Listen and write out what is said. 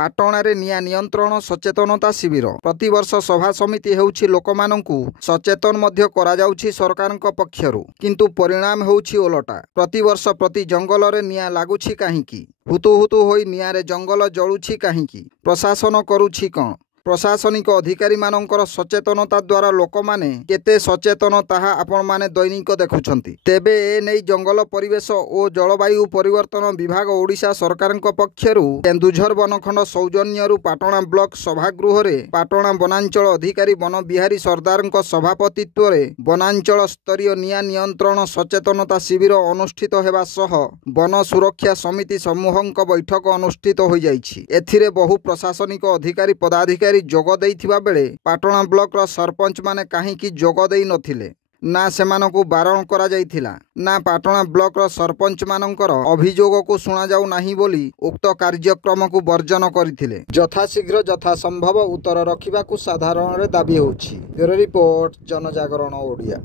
ପାଟଣାରେ ନିଆଁ ନିୟନ୍ତ୍ରଣ ସଚେତନତା ଶିବିର। ପ୍ରତିବର୍ଷ ସଭା ସମିତି ହେଉଛି ଲୋକମାନଙ୍କୁ ସଚେତନ ମଧ୍ୟ କରାଯାଉଛି ସରକାରଙ୍କ ପକ୍ଷରୁ, କିନ୍ତୁ ପରିଣାମ ହେଉଛି ଓଲଟା। ପ୍ରତିବର୍ଷ ପ୍ରତି ଜଙ୍ଗଲରେ ନିଆଁ ଲାଗୁଛି କାହିଁକି? ହୁତୁ ହୁତୁ ହୋଇ ନିଆଁରେ ଜଙ୍ଗଲ ଜଳୁଛି କାହିଁକି? ପ୍ରଶାସନ କରୁଛି କ'ଣ? ପ୍ରଶାସନିକ ଅଧିକାରୀମାନଙ୍କର ସଚେତନତା ଦ୍ୱାରା ଲୋକମାନେ କେତେ ସଚେତନ ତାହା ଆପଣମାନେ ଦୈନିକ ଦେଖୁଛନ୍ତି। ତେବେ ଏ ନେଇ ଜଙ୍ଗଲ ପରିବେଶ ଓ ଜଳବାୟୁ ପରିବର୍ତ୍ତନ ବିଭାଗ ଓଡ଼ିଶା ସରକାରଙ୍କ ପକ୍ଷରୁ କେନ୍ଦୁଝର ବନଖଣ୍ଡ ସୌଜନ୍ୟରୁ ପାଟଣା ବ୍ଲକ ସଭାଗୃହରେ ପାଟଣା ବନାଞ୍ଚଳ ଅଧିକାରୀ ବନ ବିହାରୀ ସର୍ଦ୍ଦାରଙ୍କ ସଭାପତିତ୍ୱରେ ବନାଞ୍ଚଳ ସ୍ତରୀୟ ନିଆଁ ନିୟନ୍ତ୍ରଣ ସଚେତନତା ଶିବିର ଅନୁଷ୍ଠିତ ହେବା ସହ ବନ ସୁରକ୍ଷା ସମିତି ସମୂହଙ୍କ ବୈଠକ ଅନୁଷ୍ଠିତ ହୋଇଯାଇଛି। ଏଥିରେ ବହୁ ପ୍ରଶାସନିକ ଅଧିକାରୀ ପଦାଧିକାରୀ ଯୋଗ ଦେଇଥିବା ବେଳେ ପାଟଣା ବ୍ଲକର ସରପଞ୍ଚମାନେ କାହିଁକି ଯୋଗ ଦେଇ ନଥିଲେ? ନା ସେମାନଙ୍କୁ ବାରଣ କରାଯାଇଥିଲା, ନା ପାଟଣା ବ୍ଲକର ସରପଞ୍ଚମାନଙ୍କର ଅଭିଯୋଗକୁ ଶୁଣାଯାଉ ନାହିଁ ବୋଲି ଉକ୍ତ କାର୍ଯ୍ୟକ୍ରମକୁ ବର୍ଜନ କରିଥିଲେ। ଯଥାଶୀଘ୍ର ଯଥାସମ୍ଭବ ଉତ୍ତର ରଖିବାକୁ ସାଧାରଣରେ ଦାବି ହେଉଛି। Bureau report, Janajagaran Odia.